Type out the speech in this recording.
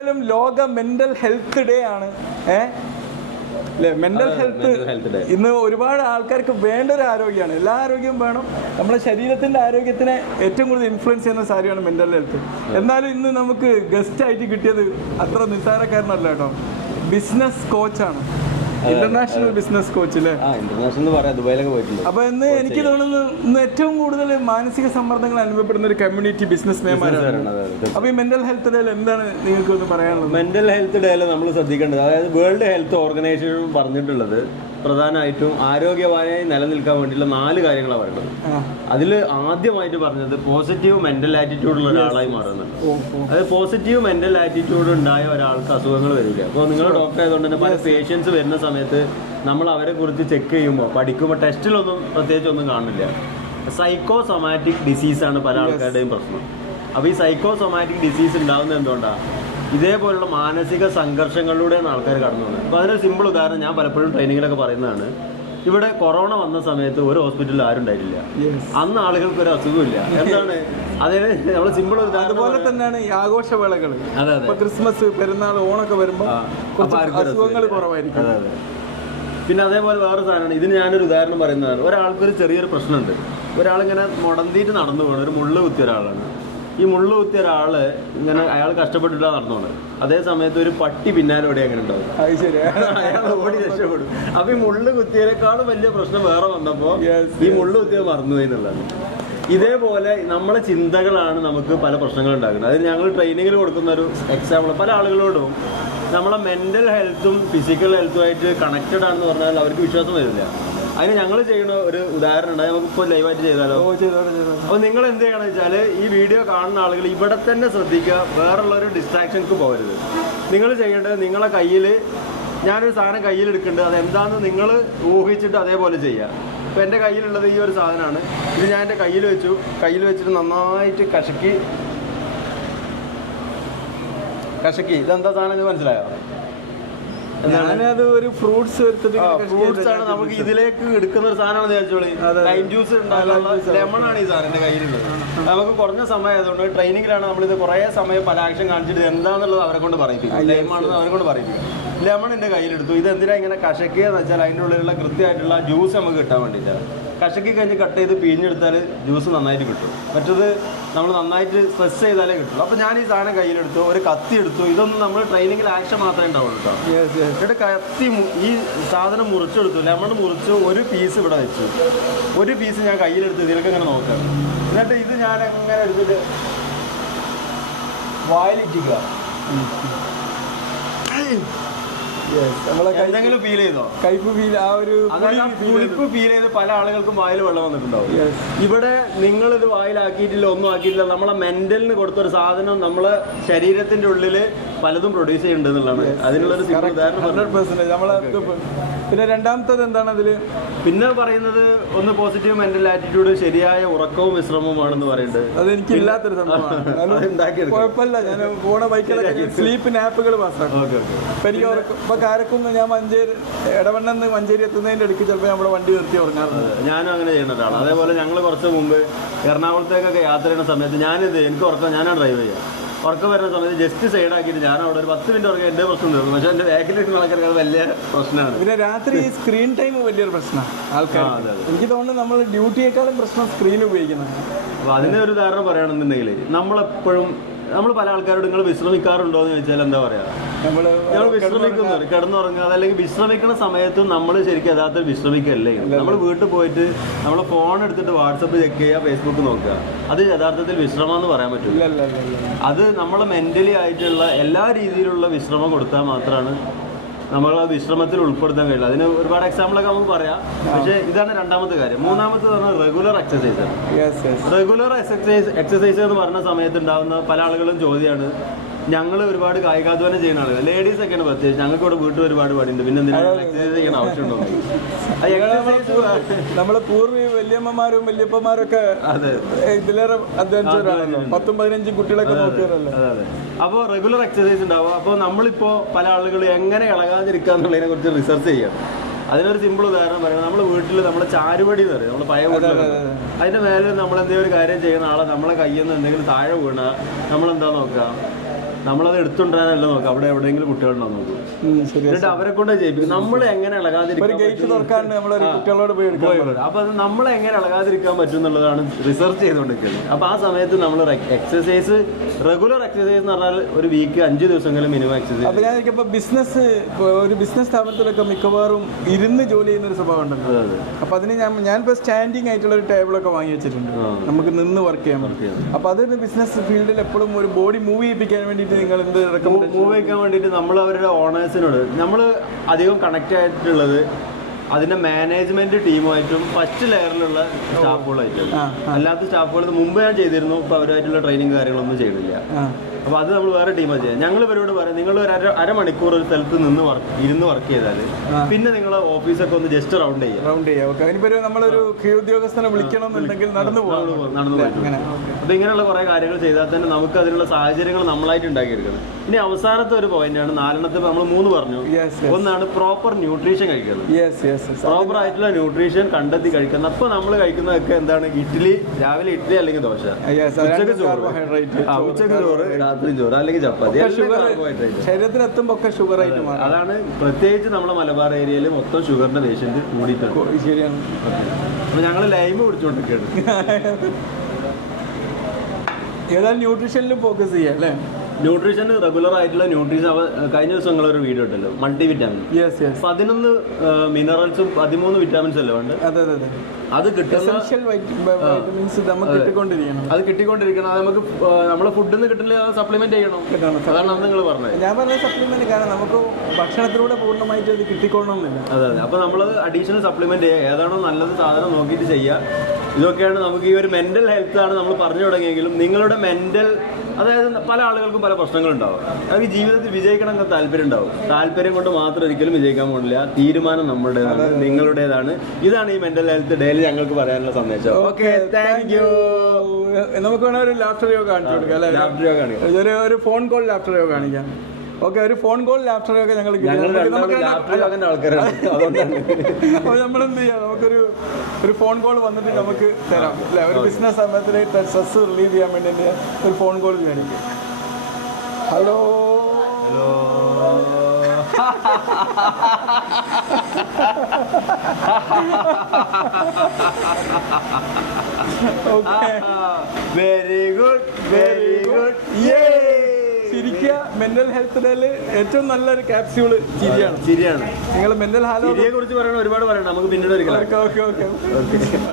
എന്തായാലും ലോക mental health day ആണ്. ഏ? അല്ലേ? മെന്റൽ ഹെൽത്ത് ഇന്ന് ഒരുപാട് ആൾക്കാർക്ക് വേണ്ട ഒരു ആരോഗ്യമാണ്. എല്ലാ ആരോഗ്യവും വേണം. നമ്മുടെ ശരീരത്തിന്റെ ആരോഗ്യത്തിനെ ഏറ്റവും കൂടുതൽ ഇൻഫ്ലുവൻസ് ചെയ്യുന്ന സാരിയാണ് മെന്റൽ ഹെൽത്ത് എന്നാലും ഇന്ന് നമുക്ക് ഗസ്റ്റ് ആയിട്ട് കിട്ടിയത് അത്ര നിസ്സാരക്കാരനല്ല കേട്ടോ. ബിസിനസ് കോച്ചാണ് ഇന്റർനാഷണൽ ബിസിനസ് കോച്ച് അല്ലേ ആ ഇന്റർനാഷണൽ പറയാം. ദുബായിലൊക്കെ പോയിട്ടുണ്ട്. അപ്പൊ ഇന്ന് എനിക്ക് തോന്നുന്നു ഇന്ന് ഏറ്റവും കൂടുതൽ മാനസിക സമ്മർദ്ദങ്ങൾ അനുഭവപ്പെടുന്ന ഒരു കമ്മ്യൂണിറ്റി ബിസിനസ് അതെ. അപ്പൊ ഈ മെന്റൽ ഹെൽത്ത് ഡേയിൽ എന്താണ് നിങ്ങൾക്ക് ഒന്ന് പറയാനുള്ളത് മെന്റൽ ഹെൽത്ത് ഡേയിൽ നമ്മൾ ശ്രദ്ധിക്കേണ്ടത് അതായത് വേൾഡ് ഹെൽത്ത് ഓർഗനൈസേഷൻ പറഞ്ഞിട്ടുള്ളത് പ്രധാനമായിട്ടും ആരോഗ്യവാനായി നിലനിൽക്കാൻ വേണ്ടിയുള്ള നാല് കാര്യങ്ങളാണ് പറയുന്നത്. അതിൽ ആദ്യമായിട്ട് പറഞ്ഞത് പോസിറ്റീവ് മെന്റൽ ആറ്റിറ്റ്യൂഡ് ഉള്ള ഒരാളായി മാറുന്നുണ്ട്. ഓ, ഓ. അത് പോസിറ്റീവ് മെന്റൽ ആറ്റിറ്റ്യൂഡ് ഉണ്ടായ ഒരാൾക്ക് അസുഖങ്ങൾ വരില്ല. അപ്പോൾ നിങ്ങൾ ഡോക്ടർ ആയതുകൊണ്ട് തന്നെ പല പേഷ്യൻസ് വരുന്ന സമയത്ത് നമ്മൾ അവരെ കുറിച്ച് ചെക്ക് ചെയ്യുമ്പോൾ പഠിക്കുമ്പോൾ ടെസ്റ്റിലൊന്നും പ്രത്യേകിച്ച് ഒന്നും കാണില്ല സൈക്കോസൊമാറ്റിക് ഡിസീസാണ് പല ആൾക്കാരുടെയും പ്രശ്നം. അപ്പോൾ ഈ സൈക്കോസൊമാറ്റിക് ഡിസീസ് ഉണ്ടാകുന്നത് എന്തുകൊണ്ടാണ് ഇതേപോലുള്ള മാനസിക സംഘർഷങ്ങളിലൂടെയാണ് ആൾക്കാർ കടന്നു പോകുന്നത്. അപ്പോൾ അതിനൊരു സിമ്പിൾ ഉദാഹരണം ഞാൻ പലപ്പോഴും ട്രെയിനിങ്ങിലൊക്കെ പറയുന്നതാണ്. ഇവിടെ കൊറോണ വന്ന സമയത്ത് ഒരു ഹോസ്പിറ്റലിൽ ആരും ഉണ്ടായിട്ടില്ല. അന്ന് ആളുകൾക്ക് ഒരു അസുഖമില്ല എന്താണ്? അതിന് നമ്മൾ സിമ്പിൾ അതുപോലെ തന്നെയാണ് ഈ ആഘോഷവേളകൾ അതെ അതെ. ക്രിസ്മസ് പെരുന്നാൾ ഓണൊക്കെ വരുമ്പോ ആ, കുറച്ച് അപ്പൊ അസുഖങ്ങൾ കുറവായിരിക്കും. അതെ, അതെ. പിന്നെ അതേപോലെ വേറെ സാധനമാണ്. ഇതിന് ഞാനൊരു ഉദാഹരണം പറയുന്നതാണ്. ഒരാൾക്കൊരു ചെറിയൊരു പ്രശ്നമുണ്ട്. ഒരാളിങ്ങനെ മുടന്തിയിട്ട് നടന്നു പോകണം ഒരു മുള്ളു കുത്തിയ ഒരാളാണ്. ഈ മുള്ളു കുത്തിയ ഒരാൾ ഇങ്ങനെ അയാൾ കഷ്ടപ്പെട്ടിട്ടാണ് നടന്നോണ്. അതേ സമയത്ത് ഒരു പട്ടി പിന്നാലെ ഓടി അങ്ങനെ ഉണ്ടാവും. അയാൾ ഓടി രക്ഷപ്പെടും. അപ്പൊ ഈ മുള്ളു കുത്തിയതിനേക്കാളും വലിയ പ്രശ്നം വേറെ വന്നപ്പോ ഈ മുള്ളു കുത്തിയത് മറന്നുപോയി എന്നുള്ളതാണ്. ഇതേപോലെ നമ്മളെ ചിന്തകളാണ് നമുക്ക് പല പ്രശ്നങ്ങൾ ഉണ്ടാക്കുന്നത്. അത് ഞങ്ങൾ ട്രെയിനിങ്ങിൽ കൊടുക്കുന്ന ഒരു എക്സാമ്പിൾ പല ആളുകളോടും നമ്മളെ മെന്റൽ ഹെൽത്തും ഫിസിക്കൽ ഹെൽത്തുമായിട്ട് കണക്റ്റഡ് ആണെന്ന് പറഞ്ഞാൽ അവർക്ക് വിശ്വാസം വരില്ല. അതിന് ഞങ്ങൾ ചെയ്യുന്ന ഒരു ഉദാഹരണം ഉണ്ട്. നമുക്ക് ഇപ്പോൾ ലൈവായിട്ട് ചെയ്താലോ? അപ്പോൾ നിങ്ങൾ എന്ത് ചെയ്യണം വെച്ചാൽ ഈ വീഡിയോ കാണുന്ന ആളുകൾ ഇവിടെ തന്നെ ശ്രദ്ധിക്കുക വേറുള്ള ഒരു ഡിസ്ട്രാക്ഷൻക്ക് പോകരുത്. നിങ്ങൾ ചെയ്യേണ്ടത് നിങ്ങളെ കയ്യിൽ ഞാനൊരു സാധനം കയ്യിൽ എടുക്കുന്നുണ്ട് അത് എന്താണെന്ന് നിങ്ങൾ ഊഹിച്ചിട്ട് അതേപോലെ ചെയ്യുക. ഇപ്പോൾ എന്റെ കയ്യിലുള്ളത് ഈ ഒരു സാധനമാണ്. ഇത് ഞാൻ എന്റെ കയ്യിൽ വെച്ചു. കയ്യിൽ വെച്ചിട്ട് നന്നായിട്ട് കഷക്കി കശക്കി. ഇതെന്താ സാധനം ഇത് മനസ്സിലായോ? ഞാനത് ഒരു ഫ്രൂട്ട്സ് ഫ്രൂട്ട്സ് ആണ് നമുക്ക് ഇതിലേക്ക് എടുക്കുന്ന ഒരു സാധനമാണ് വിചാരിച്ചോളി. ലൈം ജ്യൂസ് ലെമൺ ആണ് ഈ സാറിന്റെ കയ്യിലുള്ളത്. നമുക്ക് കുറഞ്ഞ സമയം ആയതുകൊണ്ട് ട്രെയിനിങ്ങിലാണ് ഇത് കുറെ സമയം പല ആക്ഷൻ കാണിച്ചിട്ട് എന്താണെന്നുള്ളത് അവരെ കൊണ്ട് പറയിപ്പിക്കും. ലൈമാണെന്ന് അവരെ കൊണ്ട് പറയിപ്പിക്കും. ലെമൺ എന്റെ കയ്യിലെടുത്തു. ഇത് എന്തിനാ ഇങ്ങനെ കഷക്കിയെന്ന് വെച്ചാൽ അതിന്റെ ഉള്ളിലുള്ള കൃത്യമായിട്ടുള്ള ജ്യൂസ് നമുക്ക് കിട്ടാൻ വേണ്ടിയിട്ടാണ്. കഷക്കി കഴിഞ്ഞ് കട്ട് ചെയ്ത് പിഴിഞ്ഞെടുത്താൽ ജ്യൂസ് നന്നായിട്ട് കിട്ടും. മറ്റത് നമ്മൾ നന്നായിട്ട് സ്ട്രെസ് ചെയ്താലേ കിട്ടുള്ളൂ. അപ്പോൾ ഞാൻ ഈ സാധനം കയ്യിലെടുത്തു ഒരു കത്തി എടുത്തു. ഇതൊന്നും നമ്മൾ ട്രെയിനിങ്ങിൽ ആക്ഷൻ മാത്രമേ ഉണ്ടാവുള്ളൂ കേട്ടോ എന്നിട്ട് കത്തി ഈ സാധനം മുറിച്ചെടുത്തു. ലെമൺ മുറിച്ച് ഒരു പീസ് ഇവിടെ വെച്ചു. ഒരു പീസ് ഞാൻ കയ്യിലെടുത്ത് ഇതിലൊക്കെ ഇങ്ങനെ നോക്കാം. എന്നിട്ട് ഇത് ഞാൻ എങ്ങനെ എടുത്തിട്ട് വായിലിറ്റിക്കുക യെസ് നമ്മളെ കൈ- എന്തെങ്കിലും ഫീൽ ചെയ്തോ? കയ്പ് ഫീൽ ആ ഒരു പുളിപ്പ് ഫീൽ ചെയ്ത് പല ആളുകൾക്കും വായിൽ വെള്ളം വന്നിട്ടുണ്ടാവും. ഇവിടെ നിങ്ങൾ ഇത് വായിലാക്കിയിട്ടില്ല ഒന്നും ആക്കിയിട്ടില്ല. നമ്മളെ മെന്റലിന് കൊടുത്ത ഒരു സാധനം നമ്മളെ ശരീരത്തിന്റെ ഉള്ളിൽ പലതും പ്രൊഡ്യൂസ് ചെയ്യുന്നുണ്ട് എന്നുള്ളതാണ്. അതിനുള്ളൊരു ഉദാഹരണം നമ്മളെ പിന്നെ രണ്ടാമത്തത് എന്താണ് അതിൽ? പിന്നെ പറയുന്നത് ഒന്ന് പോസിറ്റീവ് മെന്റൽ ആറ്റിറ്റ്യൂഡ് ശരിയായ ഉറക്കവും വിശ്രമവുമാണെന്ന് പറയുന്നത്. അത് എനിക്ക് ഇല്ലാത്തൊരു സംഭവമാണ്. കുഴപ്പമില്ല. ഞാൻ പോണ ബൈക്കിലൊക്കെ സ്ലീപ്പ് നാപ്പുകൾ പാസ്സാക്കും എനിക്ക് ഉറക്കം ഇപ്പൊ ഞാൻ മഞ്ചേരി ഇടവണ്ണെന്ന് മഞ്ചേരി എത്തുന്നതിന്റെ ഇടയ്ക്ക് ചിലപ്പോൾ നമ്മുടെ വണ്ടി നിർത്തി ഉറങ്ങാറുണ്ട്. ഞാനും അങ്ങനെ ചെയ്യുന്നതാണ് അതേപോലെ ഞങ്ങൾ കുറച്ച് മുമ്പ് എറണാകുളത്തേക്കൊക്കെ യാത്ര ചെയ്യുന്ന സമയത്ത് ഞാനിത് എനിക്ക് ഉറക്കം ഞാനാണ് ഡ്രൈവ് ചെയ്യുക. ഉറക്കം വരുന്ന സമയത്ത് ജസ്റ്റ് സൈഡ് ആക്കിയിട്ട് ഞാൻ അവിടെ ഒരു പത്ത് മിനിറ്റ് ഉറക്കം എന്റെ പ്രശ്നം തീർന്നു. പക്ഷേ എന്റെ ബാക്കിലിരിക്കുന്ന ആൾക്കാർക്ക് വലിയ പ്രശ്നമാണ്. പിന്നെ രാത്രി സ്ക്രീൻ ടൈം വലിയൊരു പ്രശ്നമാണ് ആൾക്കാർ. എനിക്ക് തോന്നുന്നു നമ്മൾ ഡ്യൂട്ടിയേക്കാളും പ്രശ്നം സ്ക്രീൻ ഉപയോഗിക്കുന്നത്. അപ്പോൾ അതിന് ഒരു ഉദാഹരണം പറയുകയാണെന്നുണ്ടെങ്കിൽ നമ്മളെപ്പോഴും നമ്മൾ പല ആൾക്കാരോട് നിങ്ങൾ വിശ്രമിക്കാറുണ്ടോ എന്ന് ചോദിച്ചാൽ എന്താ പറയാ? നമ്മൾ ഞങ്ങൾ വിശ്രമിക്കുന്നു കിടന്നുറങ്ങാതെ അതല്ലെങ്കിൽ വിശ്രമിക്കുന്ന സമയത്ത് നമ്മൾ ശരിക്കും യഥാർത്ഥത്തിൽ വിശ്രമിക്കല്ലേ? നമ്മൾ വീട്ടിൽ പോയിട്ട് നമ്മൾ ഫോൺ എടുത്തിട്ട് വാട്സപ്പ് ചെക്ക് ചെയ്യുക ഫേസ്ബുക്ക് നോക്കുക. അത് യഥാർത്ഥത്തിൽ വിശ്രമം എന്ന് പറയാൻ പറ്റില്ല അത് നമ്മൾ മെന്റലി ആയിട്ടുള്ള എല്ലാ രീതിയിലുള്ള വിശ്രമം കൊടുത്താൽ മാത്രമാണ് നമ്മൾ വിശ്രമത്തിൽ ഉൾപ്പെടുത്താൻ കഴിയില്ല. അതിന് ഒരുപാട് എക്സാമ്പിളൊക്കെ നമുക്ക് പറയാം. പക്ഷേ ഇതാണ് രണ്ടാമത്തെ കാര്യം. മൂന്നാമത്തെ പറഞ്ഞാൽ regular exercise regular exercise exercise എന്ന് പറഞ്ഞ സമയത്ത് ഉണ്ടാകുന്ന പല ആളുകളും ചോദ്യമാണ് ഞങ്ങൾ ഒരുപാട് കായികാധ്വാനം ചെയ്യുന്ന ആളുകൾ ലേഡീസ് ഒക്കെയാണ് പ്രത്യേകിച്ച്. ഞങ്ങൾക്ക് ഇവിടെ വീട്ടിൽ ഒരുപാട് പണിയുണ്ട്. പിന്നെ എന്തിനാണ് ചെയ്യണ ആവശ്യമുണ്ടോ? നമ്മളെ പൂർവ വല്യമ്മമാരും വല്യപ്പന്മാരും ഒക്കെ ഇതിലേറെ അധ്വാനിച്ചവരാണല്ലോ പത്തും പതിനഞ്ചും കുട്ടികളൊക്കെ നോക്കിയവരല്ലേ? അപ്പോൾ റെഗുലർ എക്സസൈസ് ഉണ്ടാവും അപ്പോൾ നമ്മളിപ്പോൾ പല ആളുകൾ എങ്ങനെ ഇളകാതിരിക്കുക എന്നുള്ളതിനെ കുറിച്ച് റിസർച്ച് ചെയ്യാം അതിനൊരു സിമ്പിൾ ഉദാഹരണം പറയുന്നത് നമ്മൾ വീട്ടിൽ നമ്മുടെ ചാരുപടി എന്ന് പറയും. നമ്മുടെ പഴയ വീട്ടിൽ അതിന്റെ മേലെ നമ്മൾ എന്തെങ്കിലും ഒരു കാര്യം ചെയ്യുന്ന ആളെ നമ്മളെ കയ്യിൽ നിന്ന് എന്തെങ്കിലും താഴെ വീണ നമ്മൾ എന്താ നോക്കുക നമ്മളത് എടുത്തുണ്ടാകാനല്ല നോക്കുക അവിടെ എവിടെയെങ്കിലും കുട്ടികളുണ്ടോ നോക്കും. എന്നിട്ട് അവരെ കൊണ്ട് ജയിപ്പിക്കും. നമ്മൾ എങ്ങനെ ഇളകാതിരിക്കാൻ? അപ്പൊ അത് നമ്മളെ എങ്ങനെ ഇളകാതിരിക്കാൻ പറ്റും എന്നുള്ളതാണ് റിസർച്ച് ചെയ്തുകൊണ്ടിരിക്കുന്നത്. അപ്പൊ ആ സമയത്ത് നമ്മൾ എക്സസൈസ് റെഗുലർ എക്സസൈസ് എന്ന് പറഞ്ഞാൽ ഒരു വീക്ക് അഞ്ച് ദിവസങ്ങളിൽ മിനിമം എക്സസൈസ് അപ്പൊ ഞാൻ ബിസിനസ് ഒരു ബിസിനസ് സ്ഥാപനത്തിലൊക്കെ മിക്കവാറും ഇരുന്ന് ജോലി ചെയ്യുന്ന ഒരു സ്വഭാവം ഉണ്ടല്ലോ. അപ്പൊ അതിന് ഞാൻ ഞാനിപ്പോ സ്റ്റാൻഡിങ് ആയിട്ടുള്ള ഒരു ടേബിളൊക്കെ വാങ്ങി വെച്ചിട്ടുണ്ട് നമുക്ക് നിന്ന് വർക്ക് ചെയ്യാൻ പറ്റും. അപ്പൊ അതൊരു ബിസിനസ് ഫീൽഡിൽ എപ്പോഴും ഒരു ബോഡി മൂവ് ചെയ്യിപ്പിക്കാൻ വേണ്ടിയിട്ട് നിങ്ങൾ എന്ത് മൂവ് ചെയ്യാൻ വേണ്ടിയിട്ട് നമ്മൾ അവരുടെ ഓണേഴ്സിനോട് നമ്മൾ അധികം കണക്ട് ആയിട്ടുള്ളത് അതിന്റെ മാനേജ്മെന്റ് ടീമുമായിട്ടും ഫസ്റ്റ് ലെയറിലുള്ള സ്റ്റാഫുകളായിട്ടും അല്ലാത്ത സ്റ്റാഫുകൾ മുമ്പ് ഞാൻ ചെയ്തിരുന്നു ഇപ്പൊ അവരുമായിട്ടുള്ള ട്രെയിനിങ് കാര്യങ്ങളൊന്നും ചെയ്യണില്ല ആ. അപ്പൊ അത് നമ്മൾ വേറെ ടീമാണ് ചെയ്യുക ഞങ്ങൾ ഇവരോട് പറയാം നിങ്ങൾ ഒരു അര അരമണിക്കൂർ ഒരു സ്ഥലത്ത് നിന്ന് വർക്ക് ഇരുന്ന് വർക്ക് ചെയ്താൽ പിന്നെ നിങ്ങൾ ഓഫീസൊക്കെ ഒന്ന് ജസ്റ്റ് റൗണ്ട് ചെയ്യാം. റൗണ്ട് ചെയ്യാം. നമ്മളൊരു കീഴുദ്യോഗസ്ഥനെ വിളിക്കണം എന്നുണ്ടെങ്കിൽ നടന്നു പോകാം നടന്നു പോ- നടന്നു അപ്പൊ ഇങ്ങനെയുള്ള കുറേ കാര്യങ്ങൾ ചെയ്താൽ തന്നെ നമുക്ക് അതിനുള്ള സാഹചര്യങ്ങൾ നമ്മളായിട്ട് ഉണ്ടാക്കിയെടുക്കണം. ഇനി അവസാനത്തെ ഒരു പോയിന്റാണ് ആണ് നാലെണ്ണത്തിൽ നമ്മൾ മൂന്ന് പറഞ്ഞു. ഒന്നാണ് പ്രോപ്പർ ന്യൂട്രീഷൻ കഴിക്കുന്നത് പ്രോപ്പർ ആയിട്ടുള്ള ന്യൂട്രീഷൻ കണ്ടെത്തി കഴിക്കുന്നത് അപ്പൊ നമ്മൾ കഴിക്കുന്നതൊക്കെ എന്താണ്? ഇഡ്ഡലി രാവിലെ ഇഡ്ഡലി അല്ലെങ്കിൽ ദോശ. യെസ് ഉച്ചയ്ക്ക് ചോറ്. ഉച്ചയ്ക്ക് ചോറ് രാത്രി ചോറ് അല്ലെങ്കിൽ ചപ്പാത്തി. ശരീരത്തിൽ എത്തുമ്പോൾ ഒക്കെ ഷുഗർ ആയിട്ട് മാറും അതാണ് പ്രത്യേകിച്ച് നമ്മുടെ മലബാർ ഏരിയയിൽ മൊത്തം ഷുഗറിന്റെ പേഷ്യന്റ് കൂടിയിട്ടുണ്ട് ശരിയാണ്. അപ്പൊ ഞങ്ങൾ ലൈമ് കുടിച്ചുകൊണ്ടിരിക്കുകയാണ്. ഏതായാലും ന്യൂട്രീഷനിലും ഫോക്കസ് ചെയ്യാം അല്ലേ? ന്യൂട്രീഷൻ റെഗുലർ ആയിട്ടുള്ള ന്യൂട്രീഷൻ കഴിഞ്ഞ ദിവസം നിങ്ങളൊരു വീഡിയോ ഇട്ടല്ലോ മൾട്ടി വിറ്റാമിൻ യെസ് യെസ് പതിനൊന്ന് മിനറൽസും പതിമൂന്ന് വിറ്റാമിൻസ് അല്ലേ വേണ്ട അതെ അതെ അതെ. അത് കിട്ടുന്ന വൈറ്റമിൻസ് നമുക്ക് കിട്ടിക്കൊണ്ടിരിക്കണം. അത് കിട്ടിക്കൊണ്ടിരിക്കണം. അത് നമുക്ക് നമ്മളെ ഫുഡിൽ നിന്ന് കിട്ടില്ല സപ്ലിമെന്റ് ചെയ്യണം. അതാണ് നിങ്ങൾ പറഞ്ഞത്. ഞാൻ പറഞ്ഞ സപ്ലിമെന്റ് കാരണം നമുക്ക് ഭക്ഷണത്തിലൂടെ പൂർണമായിട്ട് അത് കിട്ടിക്കൊള്ളണം അതെ അതെ. അപ്പൊ നമ്മൾ അഡീഷണൽ സപ്ലിമെന്റ് ചെയ്യുക. ഏതാണോ നല്ലത് സാധനം നോക്കിയിട്ട് ചെയ്യുക. ഇതൊക്കെയാണ് നമുക്ക് ഈ ഒരു മെന്റൽ ഹെൽത്ത് ആണ് നമ്മൾ പറഞ്ഞു തുടങ്ങിയെങ്കിലും നിങ്ങളുടെ മെന്റൽ അതായത് പല ആളുകൾക്കും പല പ്രശ്നങ്ങളുണ്ടാവും. അവർക്ക് ജീവിതത്തിൽ വിജയിക്കണം എന്ന താല്പര്യം ഉണ്ടാവും. താല്പര്യം കൊണ്ട് മാത്രം ഒരിക്കലും വിജയിക്കാൻ പോകുന്നില്ല. തീരുമാനം നമ്മുടേതാണ് നിങ്ങളുടേതാണ്. ഇതാണ് ഈ മെന്റൽ ഹെൽത്ത് ഡെയിലി ഞങ്ങൾക്ക് പറയാനുള്ള സന്ദേശം. ഓക്കെ താങ്ക് യു നമുക്ക് വേണമെങ്കിൽ ഒരു ലാഫ്റ്റർ യോഗ കാണിച്ചു കൊടുക്കാം അല്ലേ? ഒരു ഒരു ഫോൺ കോൾ ലാഫ്റ്റർ യോഗ കാണിക്കാം. ഓക്കെ ഒരു ഫോൺ കോൾ ലാഫ്റ്റർ ഒക്കെ ഞങ്ങൾ അപ്പോൾ നമ്മൾ എന്ത് ചെയ്യാം? നമുക്കൊരു ഒരു ഫോൺ കോൾ വന്നിട്ട് നമുക്ക് തരാം. അല്ലെ? ഒരു ബിസിനസ് സമയത്തിന് സ്ട്രെസ് റിലീവ് ചെയ്യാൻ വേണ്ടി എന്ത് ചെയ്യാം? ഒരു ഫോൺ കോൾ കാണിക്കും hello okay very good very good ചിരിക്കുക മെന്റൽ ഹെൽത്ത് ഡേയിൽ ഏറ്റവും നല്ലൊരു ക്യാപ്സ്യൂൾ ചിരിയാണ്. ചിരിയാണ്. നിങ്ങൾ മെന്റൽ ഹാലോ കുറിച്ച് പറയണ ഒരുപാട് പറയണം നമുക്ക് പിന്നീട് ഓക്കെ ഓക്കെ. ഓക്കെ.